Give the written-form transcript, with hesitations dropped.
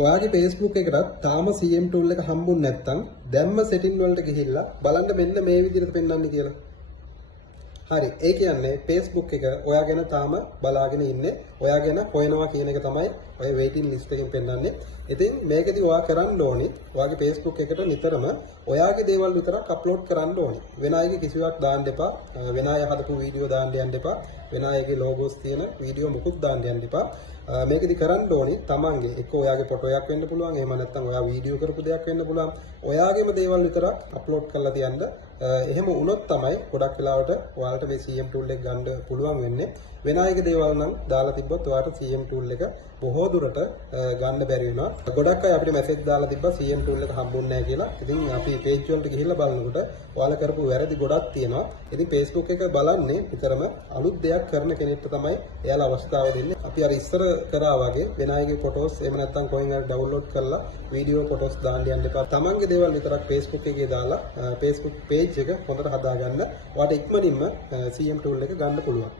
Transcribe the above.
ඔයාගේ Facebook එකටත් තාම CM tool එක හම්බුනේ නැත්නම් දැම්ම setting වලට ගිහිල්ලා බලන්න මෙන්න මේ විදිහට පෙන්වන්නේ කියලා. හරි. ඒ කියන්නේ Facebook එක ඔයා ගැන තාම බලාගෙන ඉන්නේ. ඔයා ගැන හොයනවා කියන එක තමයි ඔය waiting list එකෙන් පෙන්වන්නේ. ඉතින් මේකදී ඔයා කරන්න ඕනි ඔයාගේ Facebook එකට නිතරම ඔයාගේ දේවල් විතරක් අප්ලෝඩ් කරන්න ඕනි. වෙන අයගේ කිසිවක් දාන්න එපා. වෙන අය හදපු වීඩියෝ දාන්න යන්න එපා. වෙන අයගේ logos තියෙන වීඩියෝ මුකුත් දාන්න යන්න එපා. මේකදී කරන්න ඕනි තමන්ගේ එක්ක ඔයාගේ ෆොටෝ එකක් වෙන්න පුළුවන්. එහෙම නැත්නම් ඔයා වීඩියෝ කරපු දෙයක් වෙන්න පුළුවන්. ඔයාගේම දේවල් විතරක් අප්ලෝඩ් කරලා තියන්න. එහෙම වුණොත් තමයි ගොඩක් වෙලාවට ඔයාලට මේ CM tool එක ගන්න පුළුවන් වෙන්නේ. වෙන අයගේ දේවල් නම් දාලා තිබ්බොත් ඔයාලට CM tool එක බොහෝ දුරට ගන්න බැරි වෙනවා. ගොඩක් අය අපිට මැසේජ් දාලා තිබ්බා CM tool එක හම්බුන්නේ නැහැ කියලා. ඉතින් අපි page වලට ගිහිල්ලා බලනකොට ඔයාලා කරපු වැරදි ගොඩක් තියෙනවා. ඉතින් Facebook එක බලන්නේ විතරම අලුත් දෙයක් කරන කෙනෙක්ට තමයි එයාලා අවස්ථාව දෙන්නේ. අපි අර ඉස්සර කරා වගේ වෙන අයගේ ෆොටෝස් එහෙම නැත්නම් කොහෙන් හරි ඩවුන්ලෝඩ් කරලා වීඩියෝ ෆොටෝස් දාන්න යන්න එපා. තමන්ගේ දේවල් විතරක් Facebook එකේ දාලා Facebook page එක හොඳට හදාගන්න. ඔයාලට ඉක්මනින්ම CM tool එක ගන්න පුළුවන්.